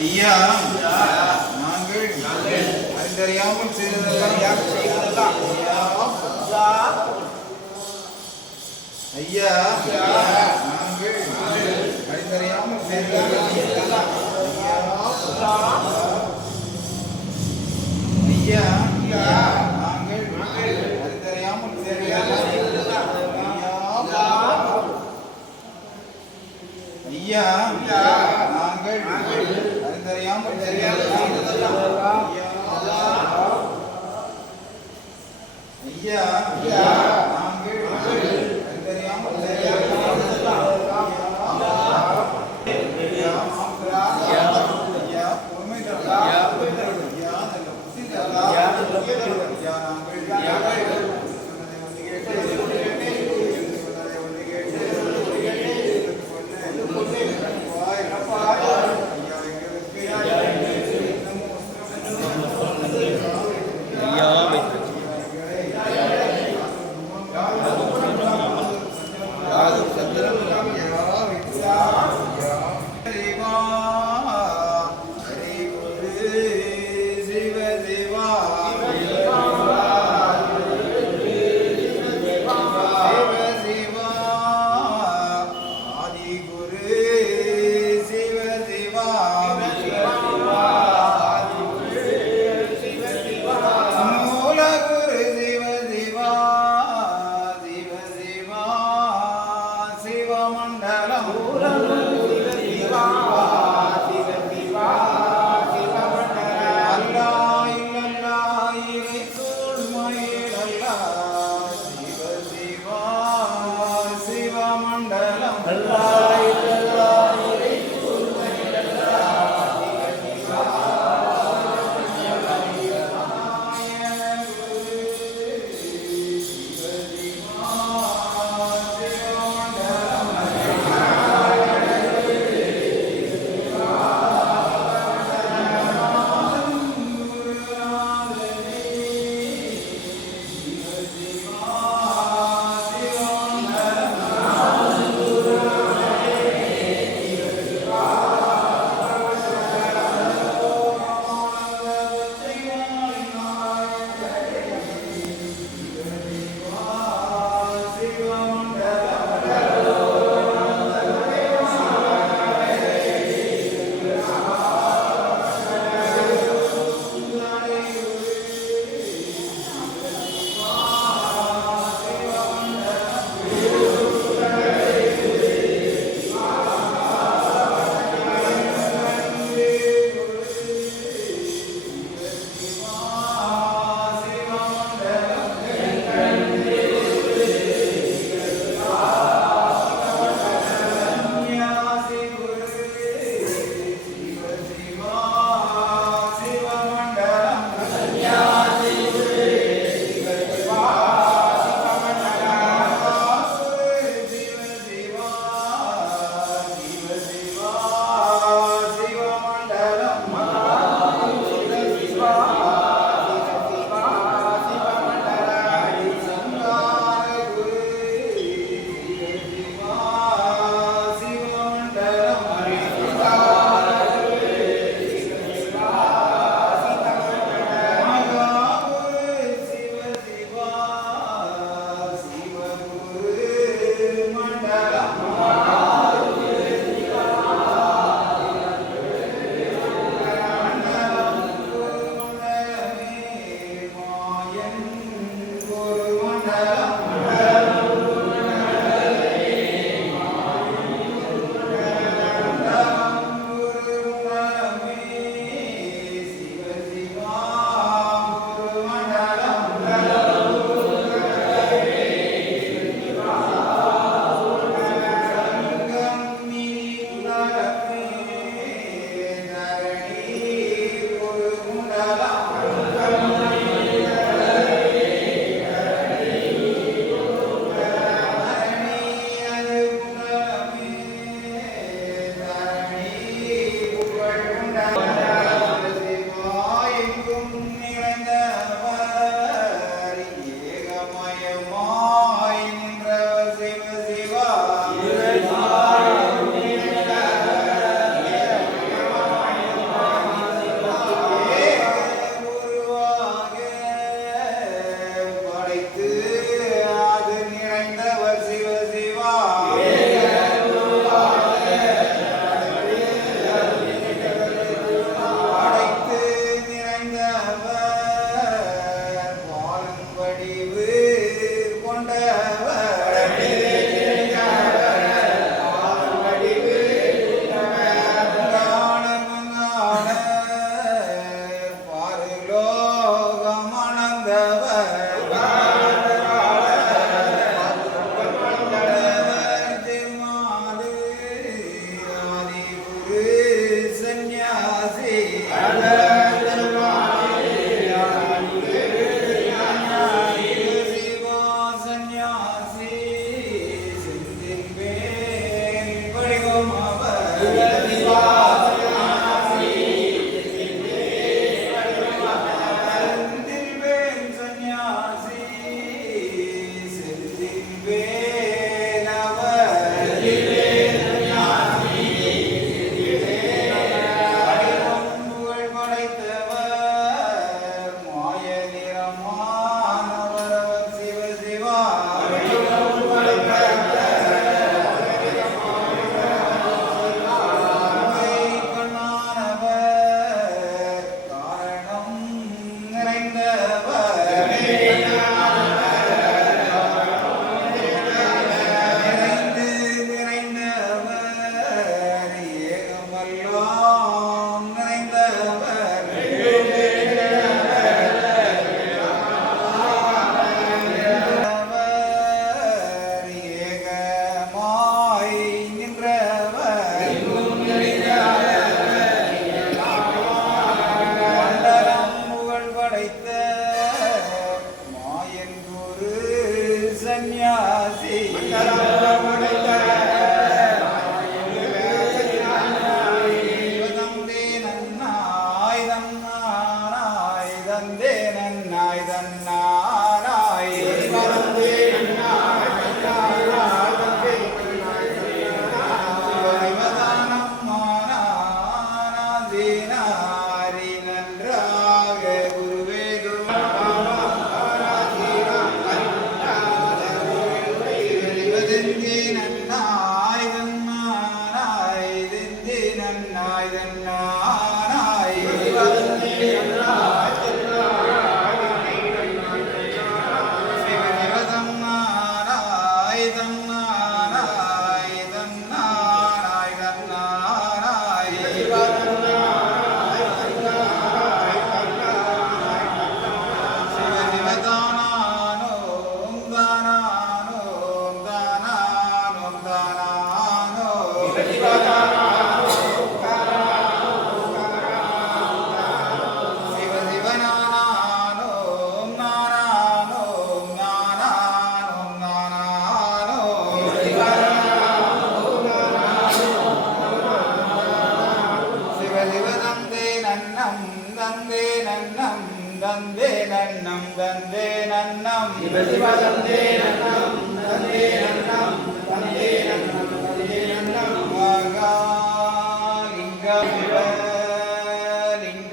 ஐயா நாங்கள் அறிந்தறியாமல் செய்ததெல்லாம் யார் செய்ததெல்லாம் ஐயா நாங்கள் அறிந்தறியாமல் செய்ததெல்லாம் ஐயா நாங்கள் அறிந்தறியாமல் செய்ததெல்லாம் ஐயா நாங்கள் அறிந்தறியாமல் ஐயா ஐயா. Allah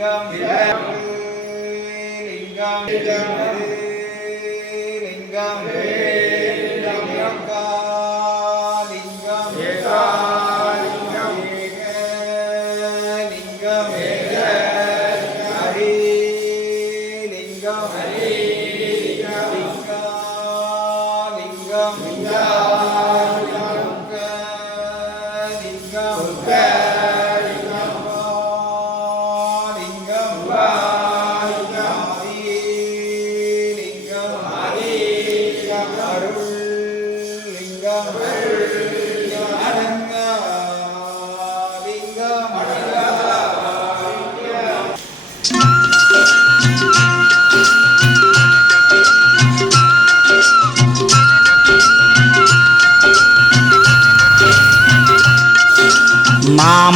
லிங்கம் சிவ லிங்கம் லிங்கம் லிங்கம்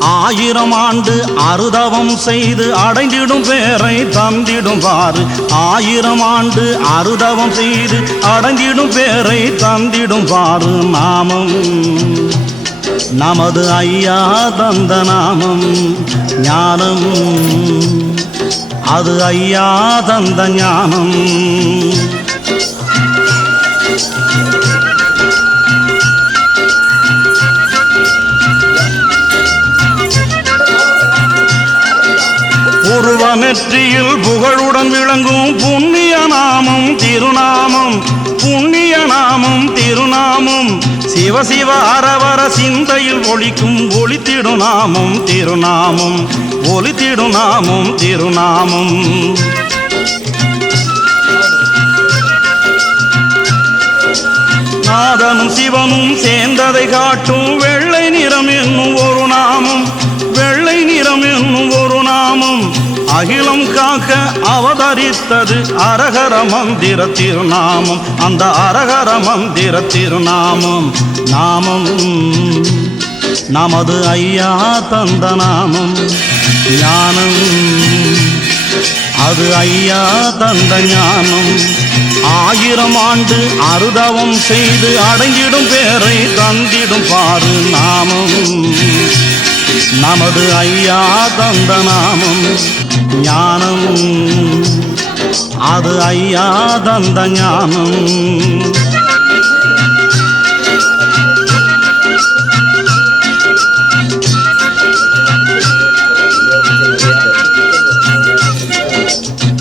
ஆயிரம் ஆண்டு அறுதவம் செய்து அடைந்திடும் பேரை தந்திடும் பாரு. ஆயிரம் ஆண்டு அறுதவம் செய்து அடைந்திடும் பேரை தந்திடும் பாரு நாமம். நமது ஐயா தந்த நாமம் ஞானம். அது ஐயா தந்த ஞானம். உருவ நெற்றியில் புகழுடன் விளங்கும் புண்ணிய நாமம் திருநாமம். புண்ணிய நாமம் திருநாமம். சிவ சிவ அரவர சிந்தையில் ஒழிக்கும் ஒளித்திடும் நாமம் திருநாமம். ஒளித்திடும் நாமம் திருநாமம். நாதனும் சிவனும் சேர்ந்ததை காட்டும் வெள்ளை நிறம் என்னும் ஒரு நாமம். வெள்ளை நிறம் என்னும் ஒரு நாமம். அகிலம் காக்க அவதரித்தது அரகர மந்திர திருநாமம். அந்த அரகர மந்திர திருநாமம் நாமம். நமது ஐயா தந்த நாமம் ஞானம். அது ஐயா தந்த ஞானம். ஆயிரம் ஆண்டு அருதவம் செய்து அடங்கிடும் பேரை தந்திடும் பாரு நாமம். நமது ஐயா தந்த நாமம் ஞானம். அது ஐயா தந்த ஞானம்.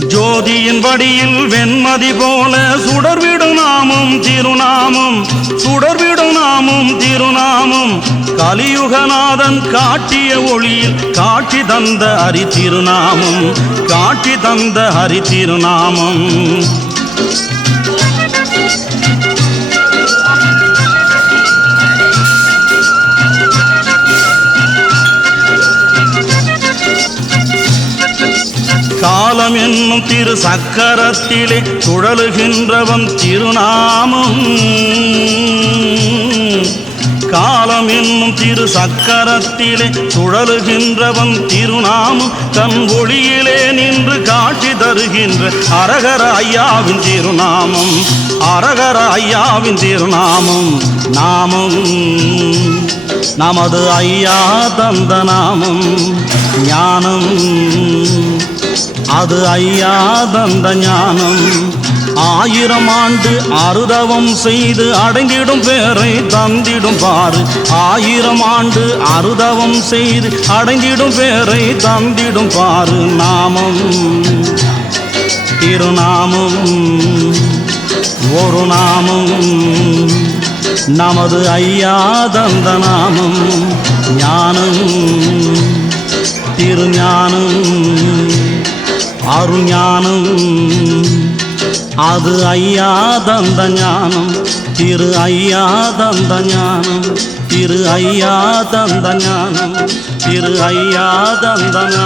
ஜோதியின் வடியில் வெண்மதி போல சுடர்விடும் நாமும் திருநாமம். சுடர்விடும் நாமும் திருநாமம். கலியுகநாதன் காட்டிய ஒளியில் காட்சி தந்த ஹரி திருநாமம் காட்சி தந்த ஹரி திருநாமம் காலம் என்னும் திரு சக்கரத்திலே சுழலுகின்றவன் திருநாமம். காலம் என்னும் திரு சக்கரத்திலே சுழலுகின்றவன் திருநாமம் தன் ஒளியிலே நின்று காட்சி தருகின்ற அரகர ஐயாவின் திருநாமம். அரகர ஐயாவின் திருநாமம் நாமம். நமது ஐயா தந்த நாமம் ஞானம். அது ஐயா தந்த ஞானம். ஆயிரம் ஆண்டு அருதவம் செய்து அடைந்திடும் பேரை தந்திடும் பாரு ஆயிரம் ஆண்டு அருதவம் செய்து அடைந்திடும் பேரை தந்திடும் பாரு நாமம் திருநாமம் ஒரு நாமம். நமது ஐயா தந்த நாமம் ஞானம் திருஞானம் அருஞானம். அது ஐயா தந்த ஞானம். திரு ஐயா தந்த ஞானம். திரு ஐயா தந்த ஞானம். திரு ஐயா தந்த